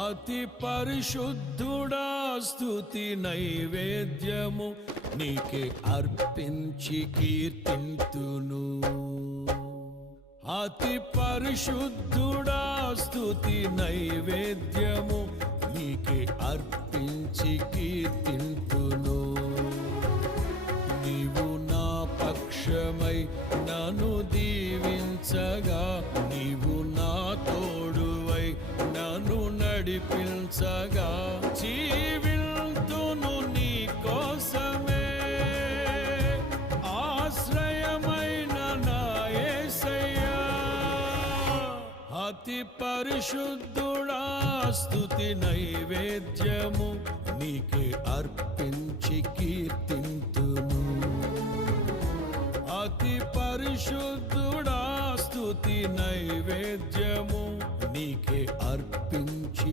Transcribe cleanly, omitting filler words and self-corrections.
అతి పరిశుద్ధుడా స్తుతి నైవేద్యము నీకే అర్పించి కీర్తింతును. అతి పరిశుద్ధుడా స్తుతి నైవేద్యము నీకే అర్పించి కీర్తింతును. నీవు నా పక్షమై నన్ను దీవించగా, నీవు నా తోడువై నన్ను నడిపించగా, జీవింతును నీ కోసమే ఆశ్రయమైన నా యేసయ్యా. అతి పరిశుద్ధుడా స్తుతి నైవేద్యము నీకే అర్పించి కీర్తింతును. అతి పరిశుద్ధుడా స్తుతి నైవేద్యము నీకే అర్పించి